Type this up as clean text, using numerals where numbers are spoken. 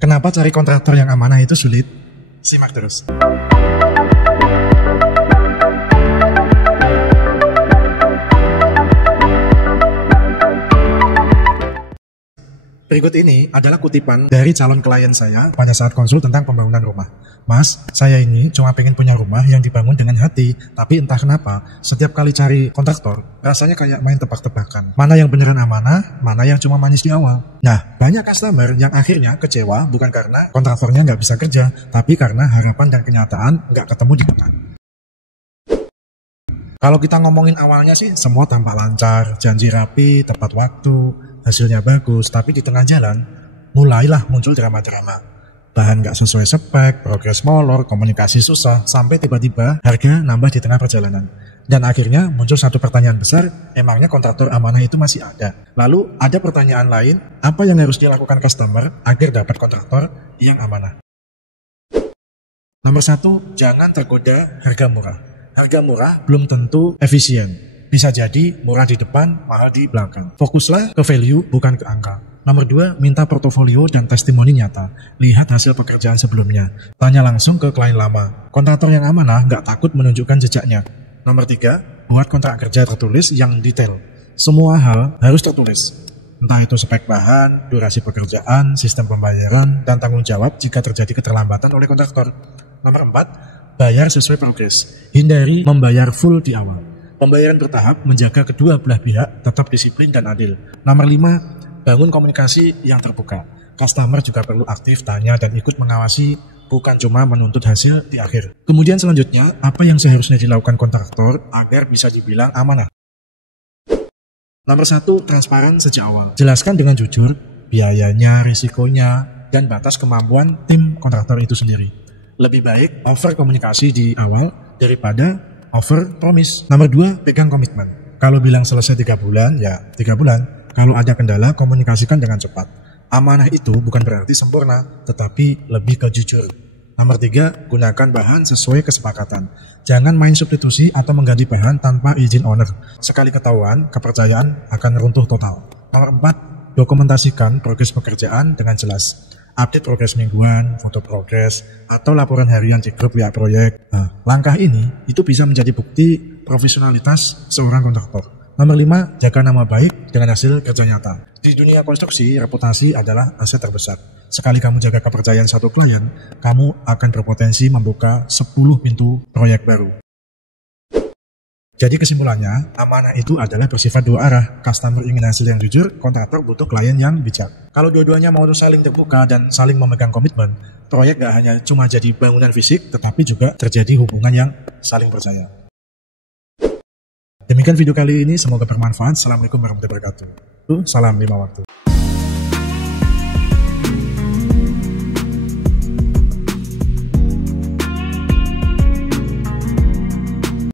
Kenapa cari kontraktor yang amanah itu sulit? Simak terus. Berikut ini adalah kutipan dari calon klien saya pada saat konsul tentang pembangunan rumah. Mas, saya ini cuma pengen punya rumah yang dibangun dengan hati, tapi entah kenapa setiap kali cari kontraktor rasanya kayak main tebak-tebakan. Mana yang beneran amanah, mana yang cuma manis di awal. Nah, banyak customer yang akhirnya kecewa bukan karena kontraktornya nggak bisa kerja, tapi karena harapan dan kenyataan nggak ketemu di tengah. Kalau kita ngomongin awalnya sih semua tampak lancar, janji rapi, tepat waktu, hasilnya bagus, tapi di tengah jalan mulailah muncul drama-drama. Bahan nggak sesuai spek, progres molor, komunikasi susah, sampai tiba-tiba harga nambah di tengah perjalanan. Dan akhirnya muncul satu pertanyaan besar, emangnya kontraktor amanah itu masih ada? Lalu ada pertanyaan lain, apa yang harus dilakukan customer agar dapat kontraktor yang amanah? Nomor 1, jangan tergoda harga murah. Harga murah belum tentu efisien. Bisa jadi murah di depan, mahal di belakang. Fokuslah ke value, bukan ke angka. Nomor 2, minta portofolio dan testimoni nyata. Lihat hasil pekerjaan sebelumnya. Tanya langsung ke klien lama. Kontraktor yang amanah nggak takut menunjukkan jejaknya. Nomor 3, buat kontrak kerja tertulis yang detail. Semua hal harus tertulis. Entah itu spek bahan, durasi pekerjaan, sistem pembayaran, dan tanggung jawab jika terjadi keterlambatan oleh kontraktor. Nomor 4, bayar sesuai progres. Hindari membayar full di awal. Pembayaran bertahap menjaga kedua belah pihak tetap disiplin dan adil. Nomor 5, bangun komunikasi yang terbuka. Customer juga perlu aktif tanya dan ikut mengawasi, bukan cuma menuntut hasil di akhir. Kemudian selanjutnya, apa yang seharusnya dilakukan kontraktor agar bisa dibilang amanah? Nomor 1, transparan sejak awal. Jelaskan dengan jujur biayanya, risikonya, dan batas kemampuan tim kontraktor itu sendiri. Lebih baik over komunikasi di awal daripada over promise. Nomor 2, pegang komitmen. Kalau bilang selesai 3 bulan, ya 3 bulan. Kalau ada kendala, komunikasikan dengan cepat. Amanah itu bukan berarti sempurna, tetapi lebih ke jujur. Nomor 3, gunakan bahan sesuai kesepakatan. Jangan main substitusi atau mengganti bahan tanpa izin owner. Sekali ketahuan, kepercayaan akan runtuh total. Nomor 4, dokumentasikan progres pekerjaan dengan jelas. Update progres mingguan, foto progres, atau laporan harian di grup pihak proyek. Nah, langkah ini itu bisa menjadi bukti profesionalitas seorang kontraktor. Nomor 5, jaga nama baik dengan hasil kerja nyata. Di dunia konstruksi, reputasi adalah aset terbesar. Sekali kamu jaga kepercayaan satu klien, kamu akan berpotensi membuka 10 pintu proyek baru. Jadi kesimpulannya, amanah itu adalah bersifat dua arah. Customer ingin hasil yang jujur, kontraktor butuh klien yang bijak. Kalau dua-duanya mau saling terbuka dan saling memegang komitmen, proyek gak hanya cuma jadi bangunan fisik, tetapi juga terjadi hubungan yang saling percaya. Demikian video kali ini, semoga bermanfaat. Assalamualaikum warahmatullahi wabarakatuh. Salam 5 waktu.